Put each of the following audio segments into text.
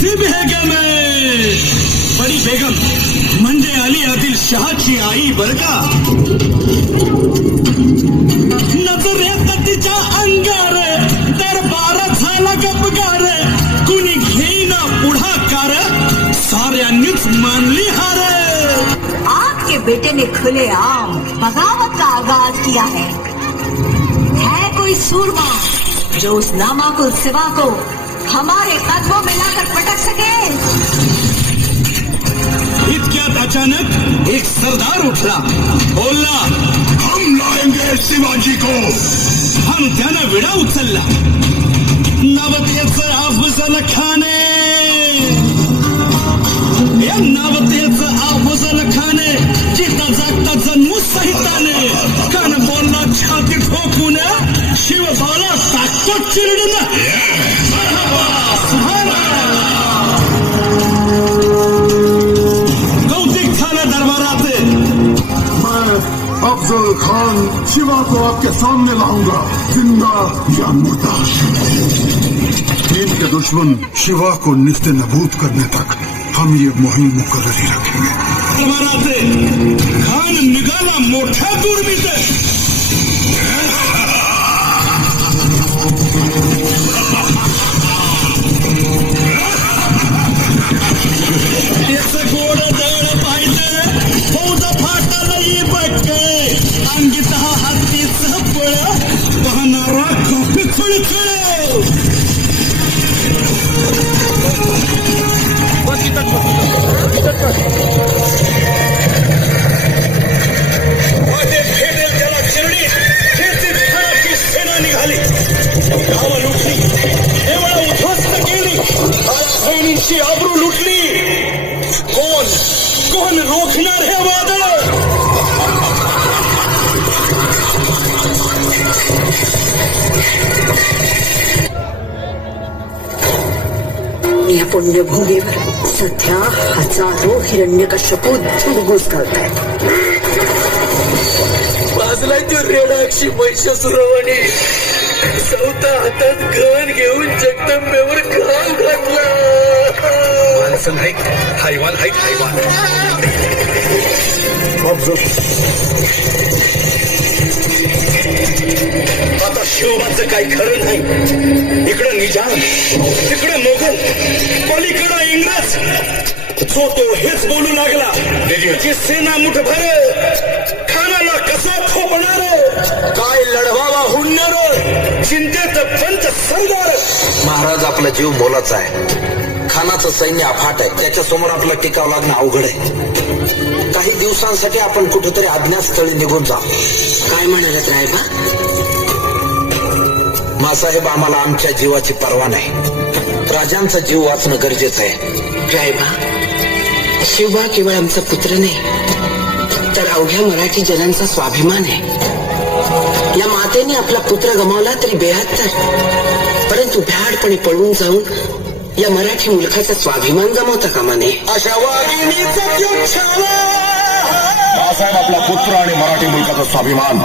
ती बेगम आहे. बडी बेगम म्हणजे अली आदिल शहाची आई बर का. नजरेत तिच्या अंगार दरबार झाला गपगार. कुणी घेईना पुढाकार साऱ्यांनीच मानली हार. आपके बेटे ने खुलेआम बगावत का आगाज किया है कोई सूरमा जो उस नामाकुल सिवा को हमारे कदमों में लाकर पटक सके. इतक्यात अचानक एक सरदार उठला. बोलला, हम लाएंगे शिवाजी को. आणि त्यानं विडा उचलला. नवतेचं अफजल खाने, या नवतेचं अफजल खाने जिथं जागता जणू सहिताने. कान बोलला छाती ठोकून, शिव बोला टाकतो चिरडून. कौतिक खाना दरबारात. मैं अफजल खान शिवा को आपके सामने लाऊंगा, जिंदा या मुर्दा. चीन के दुश्मन शिवा को निस्ते नबूद करने तक हम ये मुहिम मुकर्ररी रखेंगे. दरबारात खान निघाला मोठ्या दुर्मीत. गोड दळ पाहिजे फौज फाटलही बक्के. अंगित हातीच पळ पाहणारा कॉफी खळखळ. भेटेल त्याला चिरडी खेळची सेना निघाली. गावं लुटली, देवळं उद्ध्वस्त केली, बहिणींची आबरू लुटली. कोण रोखणार हे वादळ. या पुण्यभूमीवर सध्या हजारो हिरण्यकश्यपू धुडगूस घालतायत. बाजला तो रेडाक्षी महिषासुरवाणी चौथा हातात गण घेऊन जगदंबेवर घाव घातला. माणसं नाहीत, हैवान आहेत, हैवान. आता शिवबाचं काही खरं नाही. इकडं निजाम, तिकडं मोगल, पलीकडं इंग्रज. जो तो हेच बोलू लागला. त्याची सेना मुठभर खानाला कसं थोपणार. काय लढवावा हुंडणार. चिंतेत पंच सरदार. महाराज आपला जीव मोलाचा आहे. खानाचं सैन्य अफाट आहे. त्याच्यासमोर आपला टिकाव लागणं अवघड आहे. काही दिवसांसाठी आपण कुठेतरी अज्ञातस्थळी निघून जा. काय म्हणालात रायबा. मासाहेब आम्हाला आमच्या जीवाची पर्वा नाही. राजांचा जीव वाचणं गरजेचं आहे. रायबा, शिवबा केवळ आमचा पुत्र नाही तर अवघ्या मराठी जनांचा स्वाभिमान आहे. या मातेने आपला पुत्र गमावला तरी बेहत्तर, परंतु भ्याडपणे पळून जाऊन या मराठी मुलखाचा स्वाभिमान गमावता कामा नये. अशा वाघिणीचा बाळासाहेब आपला पुत्र आणि मराठी मुलकाचा स्वाभिमान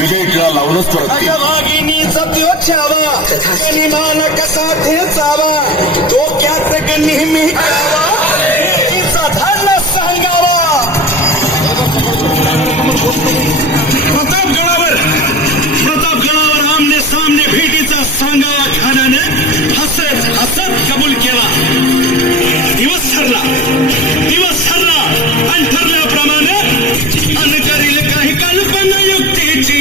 विजय टिळा लावूनच परत. वाघिणीचा द्योछावा तथास्तु. मान कसा ठेचावा डोक्यात नेहमी तिचा धर्म सांगावा. प्रतापगडावर आमने सामने भेटीचा सांगावा खानाने हसत हसत कबूल केला. दिवस ठरला आणि ठरल्याप्रमाणे अन करील काही कल्पना युक्तीची.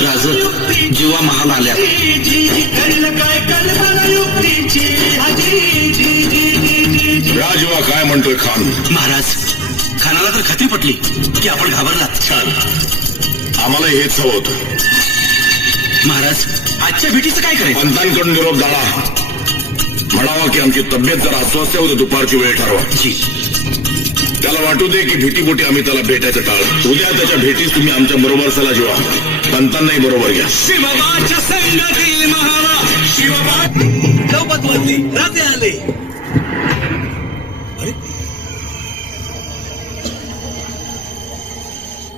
राज जीवा महाल आल्या. करील काय कल्पना युक्तीची. राजवा काय म्हणतोय खान. महाराज, खानाला तर खात्री पटली की आपण घाबरलात. छान, आम्हाला हेच हवं होतं. महाराज, आजच्या भेटीचं काय करायचं. पंतांकडून निरोप झाला. म्हणावा की आमची तब्येत जरा अस्वस्थ होते, दुपारची वेळ ठरवा. त्याला वाटू दे की भीतीपोटी आम्ही त्याला भेटायचं टाळ. उद्या त्याच्या भेटीस तुम्ही आमच्या बरोबर चला. जेव्हा पंतांनाही बरोबर घ्या. शिवबाच्या संगती महाराज. शिवबा नौबत वाजली, राजे आले.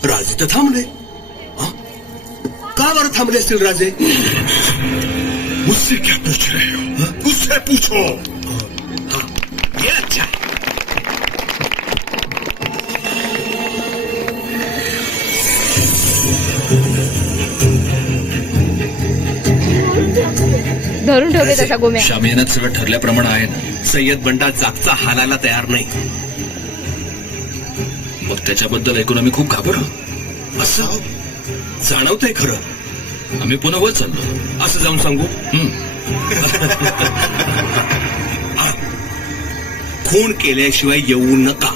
राजे तर थांबले. का बरं थांबले असतील राजे. मुझसे क्या पूछ रहे हो? उससे पूछो। ये अच्छा है. धरून ठेवले त्याचा गोम्या. शामियानात सगळं ठरल्याप्रमाणे आहे ना. सय्यद बंडा जागचा हालायला तयार नाही. मग त्याच्याबद्दल ऐकून आम्ही खूप घाबरलो. असं जाणवतंय खरं. आम्ही पुन्हा वर चाललो. असं जाऊन सांगू. खून केल्याशिवाय येऊ नका.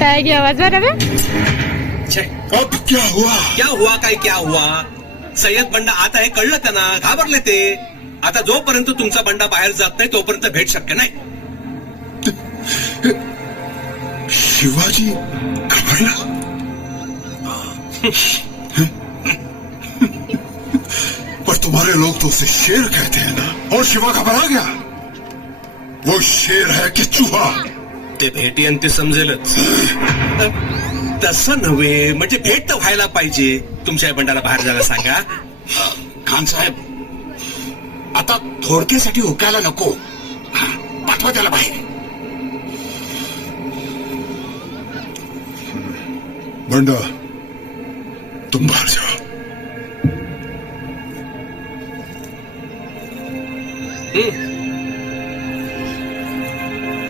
काय घ्या आवाज बरोबर. अब क्या हुआ? क्या हुआ काय क्या हुआ. सय्यद बंडा आत आहे कळलं त्यांना. घाबरले ते. आता जोपर्यंत तुमचा बंडा बाहेर जात नाही तोपर्यंत भेट शक्य नाही. शिवाजी घबराया? पर तुम्हारे लोग तो उसे शेर कहते हैं ना. और शिवा घबरा गया? वो शेर है कि चूहा? ते भेटी ते समजेलच. तसं नव्हे. म्हणजे भेट तर व्हायला पाहिजे. तुमच्या बंडाला बाहेर जायला सांगा. खान साहेब, आता थोडक्यासाठी हुकायला नको. पाठवा त्याला बाहेर. बंडा, तुम बाहर जाओ.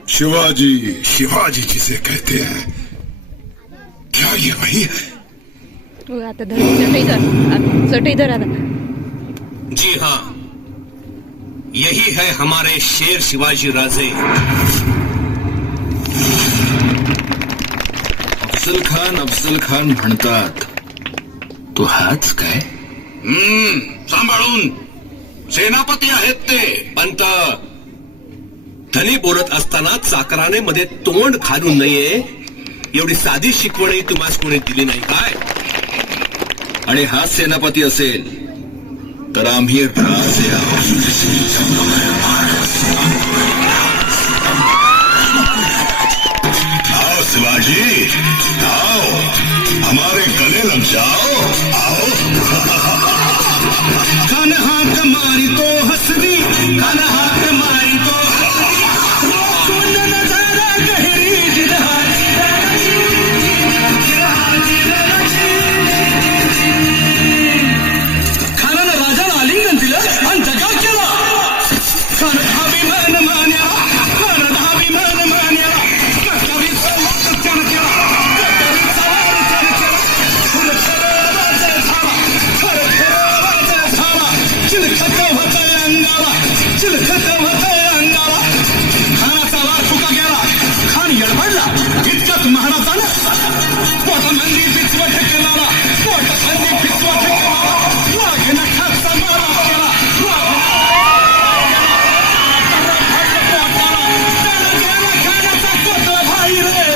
शिवाजी, शिवाजी जिसे कहते हैं, क्या ये वही है? हो, आता धर चटई धर. चटई धर आता. जी हाँ, यही है हमारे शेर शिवाजी राजे. अफजल खान म्हणतात. तो हाच काय? सांभाळून. सेनापती आहेत ते. पंत, धनी बोलत असताना चाकराने मध्ये तोंड घालू नये एवढी साधी शिकवणही तुम्हाला कोणी दिली नाही काय? आणि हा सेनापती असेल तर आम्ही राजे आहोत. आओ शिवाजी, आओ, हमारे गले लग जाओ. आओ. खान हाथ मारी तो हसदी, खान हाथ मारी तो नजारा गहरी जिरहारी. खानानं राजाला आलिंगन दिलं आणि दगा केला. खान अभिमान मान्या, खान अभिमान मान्या. कटावी सवार त्यानं केला, कटावी सवार त्यानं केला. खरं खरं राजा झाला, खरं खरं राजा झाला. चिलखत होतंय अंगाला, चिलखत होतंय अंगाला. खानाचा वार फुका गेला. खान येडपडला. इतकंच महाराजानं पोटामंदी पिचवा ठेकेला, पोटामंदी पिचवा ठेकेला. वाघ नखाचा मारा केला. खानाचा कोट भाई रे,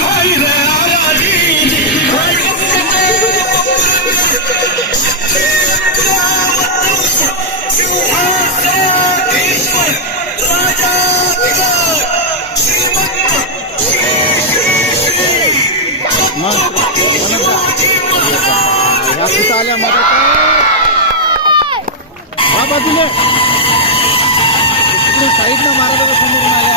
भाई रे आलाजी. आल्या मदत बाजूला साईडनं महाराजाला समोरून आल्या.